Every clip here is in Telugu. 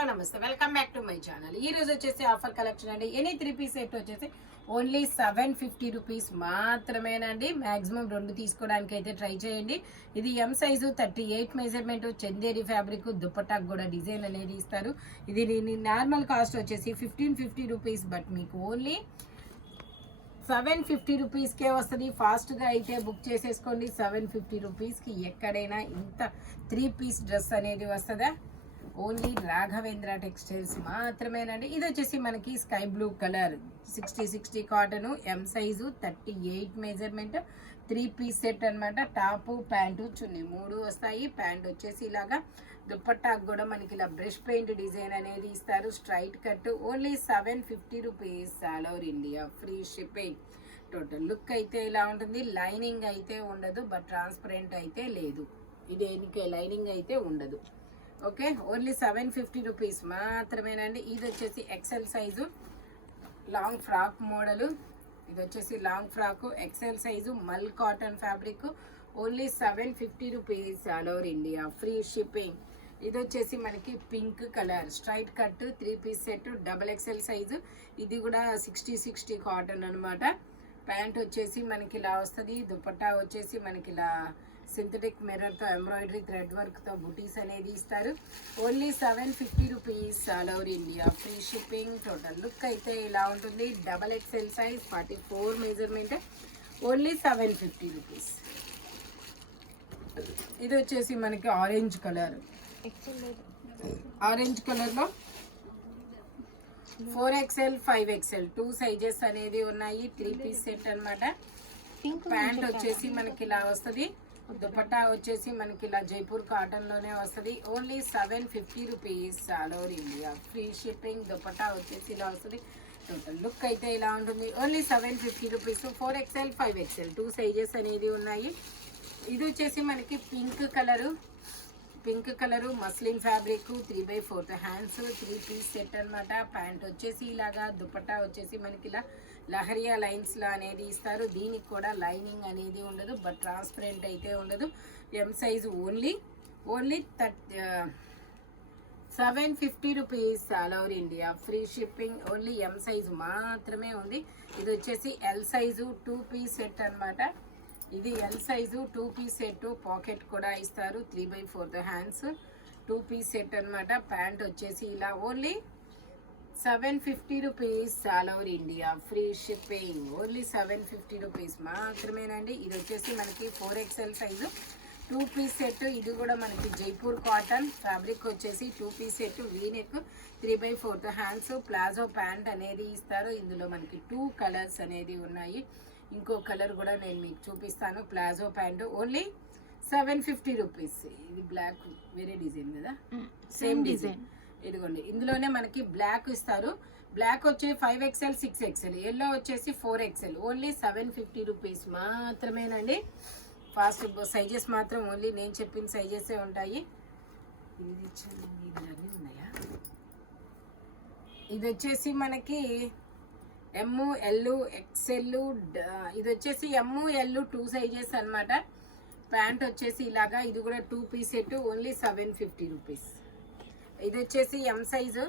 హలో నమస్తే, welcome back to my channel. ఈ రోజు వచ్చేసి ఆఫర్ కలెక్షన్ అండి. ఎనీ 3 పీస్ సెట్ వచ్చేసి ఓన్లీ 750 రూపీస్ మాత్రమేనండి. మాక్సిమం 2 తీసుకోవడానికి అయితే ట్రై చేయండి. ఇది M size 38 measurement, Chanderi fabric, దుపట్టాకు కూడా డిజైన్ అనేది ఇస్తారు. ఇది నార్మల్ కాస్ట్ వచ్చేసి 1550 రూపీస్, బట్ మీకు ఓన్లీ 750 రూపీస్కే వస్తుంది. ఫాస్ట్గా అయితే బుక్ చేసేసుకోండి. 750 రూపీస్కి ఎక్కడైనా ఇంత 3 పీస్ డ్రెస్ అనేది వస్తుందా? ఓన్లీ రాఘవేంద్ర టెక్స్టైల్స్ మాత్రమేనండి. ఇది వచ్చేసి మనకి sky blue colour 60 cotton, M size 38 measurement, 3 piece set అనమాట. టాపు ప్యాంటు చున్నీ 3 వస్తాయి. ప్యాంట్ వచ్చేసి ఇలాగా, దుపట్టాకు కూడా మనకి ఇలా బ్రష్ పెయింట్ డిజైన్ అనేది ఇస్తారు. Straight cut, only 750 rupees, all over India free shipping. Total look అయితే ఇలా ఉంటుంది. లైనింగ్ అయితే ఉండదు, బట్ ట్రాన్స్పరెంట్ అయితే లేదు. ఇది లైనింగ్ అయితే ఉండదు. ఓకే, ఓన్లీ 750 రూపీస్ మాత్రమేనండి. ఇది వచ్చేసి XL size long frock model. ఇది వచ్చేసి లాంగ్ ఫ్రాక్ ఎక్సెల్ సైజు మల్ cotton fabric. Only 750 rupees, all over India free shipping. ఇది వచ్చేసి మనకి pink colour straight cut 3 piece set, double XL size. ఇది కూడా 60 కాటన్ అనమాట. ప్యాంట్ వచ్చేసి మనకి ఇలా వస్తుంది. దుపట్టా వచ్చేసి మనకి ఇలా సింథటిక్ మిర్రర్తో ఎంబ్రాయిడరీ థ్రెడ్ వర్క్తో బుటీస్ అనేది ఇస్తారు. Only 750 rupees, all over India free shipping. Total look అయితే ఇలా ఉంటుంది. Double XL size 44 measurement, only 750 rupees. ఇది వచ్చేసి మనకి ఆరెంజ్ కలర్, ఆరెంజ్ కలర్లో 4XL 5XL 2 సైజెస్ అనేది ఉన్నాయి. 3 పీస్ సెట్ అనమాట. ప్యాంట్ వచ్చేసి మనకి ఇలా వస్తుంది. దుపట్టా వచ్చేసి మనకి ఇలా జైపూర్ కాటన్లోనే వస్తుంది. Only 750 rupees, all over India free shipping. Dupatta వచ్చేసి ఇలా వస్తుంది. టోటల్ లుక్ అయితే ఇలా ఉంటుంది. Only 750 rupees. 4XL 5XL 2 sizes అనేది ఉన్నాయి. ఇది వచ్చేసి మనకి pink colour muslin fabric, 3/4 hands, 3 piece set అనమాట. ప్యాంట్ వచ్చేసి ఇలాగా, దుపట్టా వచ్చేసి మనకి ఇలా లహరియా లైన్స్లో అనేది ఇస్తారు. దీనికి కూడా లైనింగ్ అనేది ఉండదు, బట్ ట్రాన్స్పరెంట్ అయితే ఉండదు. M size only 750 rupees, all over India free shipping. Only M size మాత్రమే ఉంది. ఇది వచ్చేసి ఎల్ సైజు 2 పీస్ సెట్ అనమాట. ఇది L size 2 piece set, pocket కూడా ఇస్తారు. 3/4 హ్యాండ్స్, 2 పీస్ సెట్ అనమాట. ప్యాంట్ వచ్చేసి ఇలా only 750 rupees, all over India free shipping. Only 750 rupees మాత్రమేనండి. ఇది వచ్చేసి మనకి 4XL సైజు 2 పీస్ సెట్. ఇది కూడా మనకి జైపూర్ కాటన్ ఫ్యాబ్రిక్ వచ్చేసి 2 piece set, V neck, 3/4 hands, palazzo pant అనేది ఇస్తారు. ఇందులో మనకి 2 కలర్స్ అనేది ఉన్నాయి. ఇంకో కలర్ కూడా నేను మీకు చూపిస్తాను. Palazzo pant only 750 rupees. ఇది బ్లాక్ వేరే డిజైన్ కదా, సేమ్ డిజైన్. ఇదిగోండి, ఇందులోనే మనకి బ్లాక్ ఇస్తారు. బ్లాక్ వచ్చి 5XL 6XL, ఎల్లో వచ్చేసి 4XL. ఓన్లీ 750 రూపీస్ మాత్రమేనండి. ఫాస్ట్ సైజెస్ మాత్రం ఓన్లీ నేను చెప్పిన సైజెసే ఉంటాయి. ఇది ఉన్నాయా? ఇది వచ్చేసి మనకి ML XL, ఇది వచ్చేసి ML 2 సైజెస్ అనమాట. ప్యాంట్ వచ్చేసి ఇలాగా, ఇది కూడా 2 పీస్ సెట్, ఓన్లీ 750 రూపీస్. ఇది వచ్చేసి ఎం సైజు,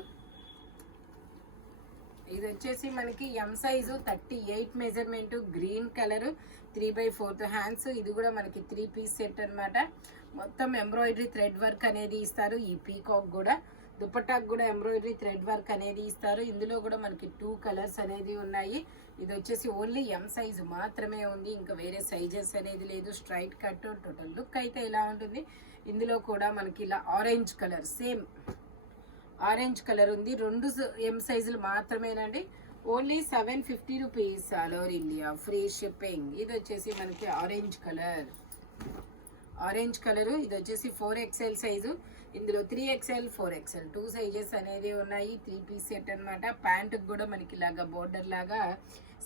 ఇది వచ్చేసి మనకి ఎం size 38 measurement, green colour, 3/4 hands. ఇది కూడా మనకి 3 పీస్ సెట్ అనమాట. మొత్తం ఎంబ్రాయిడరీ థ్రెడ్ వర్క్ అనేది ఇస్తారు. ఈ పీకాక్ కూడా, దుపట్టాకు కూడా ఎంబ్రాయిడరీ థ్రెడ్ వర్క్ అనేది ఇస్తారు. ఇందులో కూడా మనకి 2 కలర్స్ అనేది ఉన్నాయి. ఇది వచ్చేసి ఓన్లీ ఎం సైజు మాత్రమే ఉంది, ఇంకా వేరే సైజెస్ అనేది లేదు. Straight cut. టోటల్ లుక్ అయితే ఇలా ఉంటుంది. ఇందులో కూడా మనకి ఇలా orange colour, same orange colour ఉంది. 2 ఎం సైజులు మాత్రమేనండి. Only 750 rupees, all over India free shipping. ఇది వచ్చేసి మనకి ఆరెంజ్ కలరు. ఇది వచ్చేసి 4XL సైజు. ఇందులో 3XL 4XL 2 సైజెస్ అనేది ఉన్నాయి. 3 పీస్ సెట్ అనమాట. ప్యాంటుకు కూడా మనకి ఇలాగా బోర్డర్ లాగా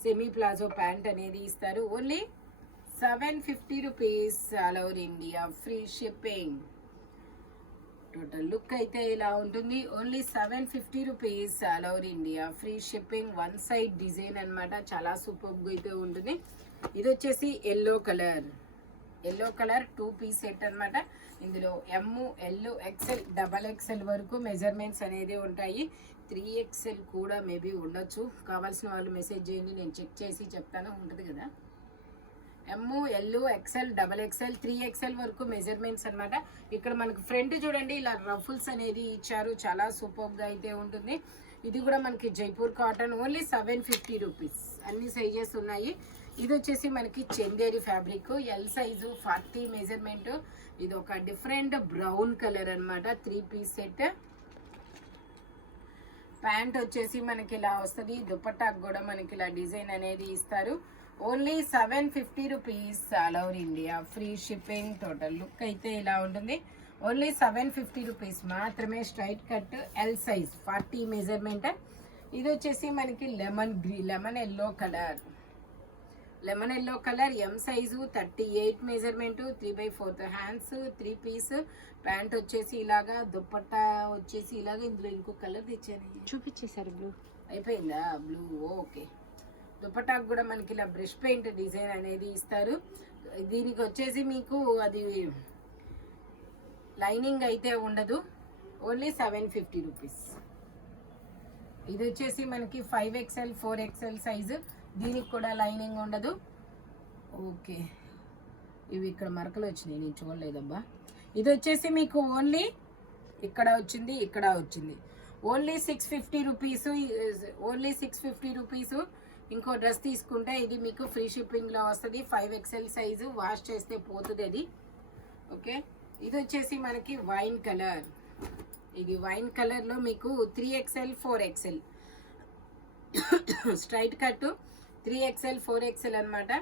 సెమీ ప్లాజో ప్యాంట్ అనేది ఇస్తారు. Only 750 rupees, all over India free shipping. Total look అయితే ఇలా ఉంటుంది. Only 750 rupees, all over India free shipping. 1 side design అనమాట. చాలా సూపర్గా అయితే ఉంటుంది. ఇది వచ్చేసి yellow yellow colour 2 piece set అనమాట. ఇందులో ML XL వరకు మెజర్మెంట్స్ అనేది ఉంటాయి. 3XL కూడా మేబీ ఉండొచ్చు. కావాల్సిన వాళ్ళు మెసేజ్ చేయండి, నేను చెక్ చేసి చెప్తాను. ఉంటుంది కదా, ML XL XXL 3XL వరకు మెజర్మెంట్స్ అనమాట. ఇక్కడ మనకు ఫ్రంట్ చూడండి ఇలా రఫుల్స్ అనేది ఇచ్చారు, చాలా సూపర్గా అయితే ఉంటుంది. ఇది కూడా మనకి జైపూర్ కాటన్, ఓన్లీ 750 రూపీస్. అన్ని సైజెస్ ఉన్నాయి. ఇది వచ్చేసి మనకి Chanderi fabric, L size 40 measurement. ఇది ఒక డిఫరెంట్ బ్రౌన్ కలర్ అనమాట. 3 పీస్ సెట్. ప్యాంట్ వచ్చేసి మనకి ఇలా వస్తుంది. దుపట్టాకు కూడా మనకి ఇలా డిజైన్ అనేది ఇస్తారు. Only 750 rupees, all over India, free shipping. Total look అయితే ఇలా ఉంటుంది. ఓన్లీ 750 రూపీస్ మాత్రమే. Straight cut L size 40 measurement. ఇది వచ్చేసి మనకి lemon yellow colour M size 38 measurement. 3/4 hands, 3 piece. Pant వచ్చేసి ఇలాగా, దుపట్టా వచ్చేసి ఇలాగా. ఇందులో ఇంకో కలర్ తెచ్చాను, చూపించేశారు. బ్లూ అయిపోయిందా? Blue, okay. దుపట్టాకు కూడా మనకి ఇలా బ్రష్ పెయింట్ డిజైన్ అనేది ఇస్తారు. దీనికి వచ్చేసి మీకు అది లైనింగ్ అయితే ఉండదు. Only 750 rupees. ఇది వచ్చేసి మనకి 5XL 4XL సైజు. దీనికి కూడా లైనింగ్ ఉండదు. ఓకే, ఇవి ఇక్కడ మరకలు వచ్చినాయి, నేను చూడలేదబ్బా. ఇది వచ్చేసి మీకు ఓన్లీ ఇక్కడ వచ్చింది, ఇక్కడ వచ్చింది. Only 650 rupees. Only 650 rupees. ఇంకో డ్రెస్ తీసుకుంటే ఇది మీకు ఫ్రీ షిప్పింగ్లో వస్తుంది. 5XL సైజు, వాష్ చేస్తే పోతుంది అది. ఓకే, ఇది వచ్చేసి మనకి వైన్ కలర్. ఇది వైన్ కలర్లో మీకు 3XL 4XL straight cut 3XL 4XL అనమాట.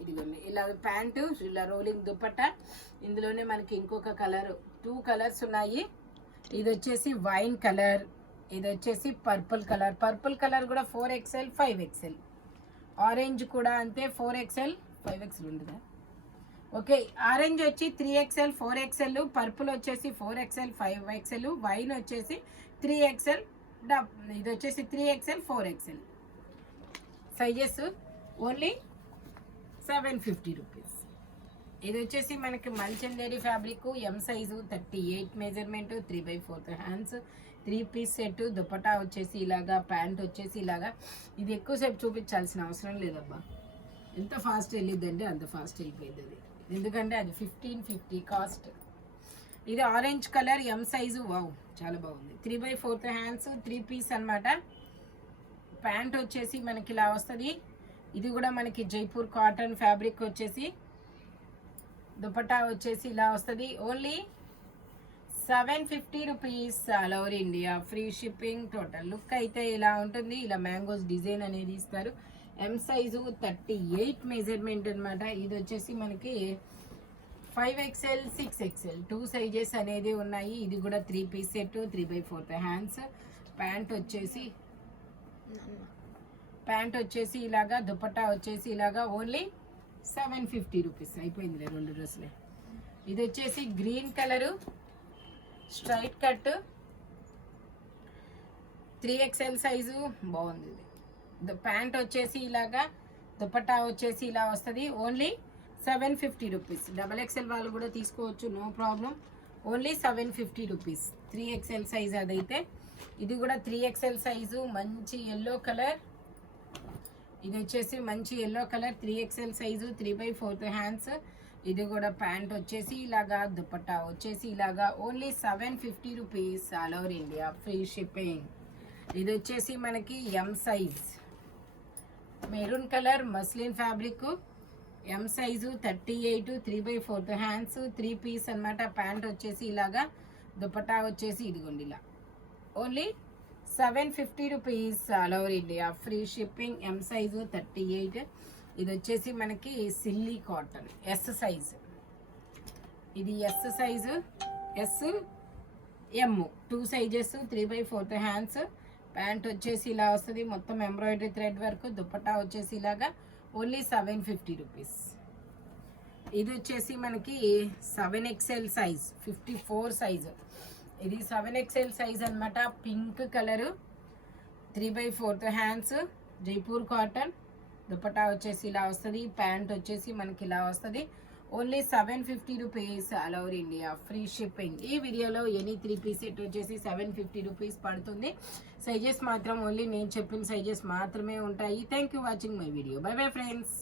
ఇదిగోండి ఇలా ప్యాంటు, ఇలా రోలింగ్ దుపట్టా. ఇందులోనే మనకి ఇంకొక కలర్, 2 కలర్స్ ఉన్నాయి. ఇది వచ్చేసి వైన్ కలర్, ఇది వచ్చేసి పర్పుల్ కలర్ కూడా 4XL 5XL. ఆరెంజ్ కూడా అంతే, 4XL 5XL ఉంటుందా? ఓకే, ఆరెంజ్ వచ్చి 3XL 4XL, పర్పుల్ వచ్చేసి 4XL 5XL, వైన్ వచ్చేసి 3XL, ఇది వచ్చేసి 3XL 4XL sizes. Only 750 rupees. ఇది వచ్చేసి మనకి మంచందేరి fabric, M size 38 measurement. 3/4 hands, 3 piece set. Dupatta వచ్చేసి ఇలాగా, ప్యాంట్ వచ్చేసి ఇలాగా. ఇది ఎక్కువసేపు చూపించాల్సిన అవసరం లేదబ్బా. ఎంత ఫాస్ట్ వెళ్ళిద్దంటే అంత ఫాస్ట్ వెళ్ళిపోయింది అది, ఎందుకంటే అది 1550 కాస్ట్. ఇది orange colour M size, wow చాలా బాగుంది. 3/4 హ్యాండ్స్, 3 పీస్ అనమాట. ప్యాంట్ వచ్చేసి మనకి ఇలా వస్తుంది. ఇది కూడా మనకి జైపూర్ కాటన్ ఫ్యాబ్రిక్ వచ్చేసి. దుపట్టా వచ్చేసి ఇలా వస్తుంది. Only 750 rupees, all over India, free shipping. Total look అయితే ఇలా ఉంటుంది. ఇలా మ్యాంగోస్ డిజైన్ అనేది ఇస్తారు. ఎం సైజు 38 మెజర్మెంట్ అనమాట. ఇది వచ్చేసి మనకి 5XL 6XL 2 సైజెస్ అనేది ఉన్నాయి. ఇది కూడా 3 పీస్ సెట్, 3/4 హ్యాండ్స్. ప్యాంట్ వచ్చేసి ఇలాగా, దుపట్టా వచ్చేసి ఇలాగా. Only 750 rupees. అయిపోయిందిలే 2 డ్రెస్లే. ఇది వచ్చేసి green colour, straight cut 3XL size, బాగుంది. ఇది ప్యాంట్ వచ్చేసి ఇలాగా, దుపట్టా వచ్చేసి ఇలా వస్తుంది. Only 750 rupees. XXL వాళ్ళు కూడా తీసుకోవచ్చు, no problem. Only 750 rupees. 3XL size అదైతే. ఇది కూడా 3XL సైజు, మంచి ఎల్లో కలర్. ఇది వచ్చేసి మంచి yellow colour, 3XL size, 3/4 hands. ఇది కూడా ప్యాంట్ వచ్చేసి ఇలాగా, దుపట్టా వచ్చేసి ఇలాగా. Only 750 rupees, all over India, free shipping. ఇది వచ్చేసి మనకి M size, maroon colour muslin fabric, M size 38, 3/4 hands, 3 piece అనమాట. ప్యాంట్ వచ్చేసి ఇలాగా, దుపట్టా వచ్చేసి ఇదిగోండి ఇలా. Only 750 rupees, all over India, free shipping. M size 38. ఇది వచ్చేసి మనకి సిల్లీ కాటన్ ఎస్ సైజు. ఇది S size, M 2 sizes, 3/4 hands. Pant వచ్చేసి ఇలా వస్తుంది, మొత్తం ఎంబ్రాయిడరీ థ్రెడ్ వర్క్. దుపట్టా వచ్చేసి ఇలాగా. Only 750 rupees. ఇది వచ్చేసి మనకి 7XL సైజ్, 54 సైజు. ఇది 7XL సైజ్ అనమాట. Pink colour, 3/4 hands, Jaipur cotton. Dupatta వచ్చేసి ఇలా వస్తుంది. ప్యాంట్ వచ్చేసి మనకి ఇలా వస్తుంది. Only 750 rupees all over India free shipping. ఈ వీడియోలో ఎనీ 3 పీస్ సెట్ వచ్చేసి 750 రూపీస్ పడుతుంది. సైజెస్ మాత్రం ఓన్లీ నేను చెప్పిన సైజెస్ మాత్రమే ఉంటాయి. Thank you watching my video. By bye friends.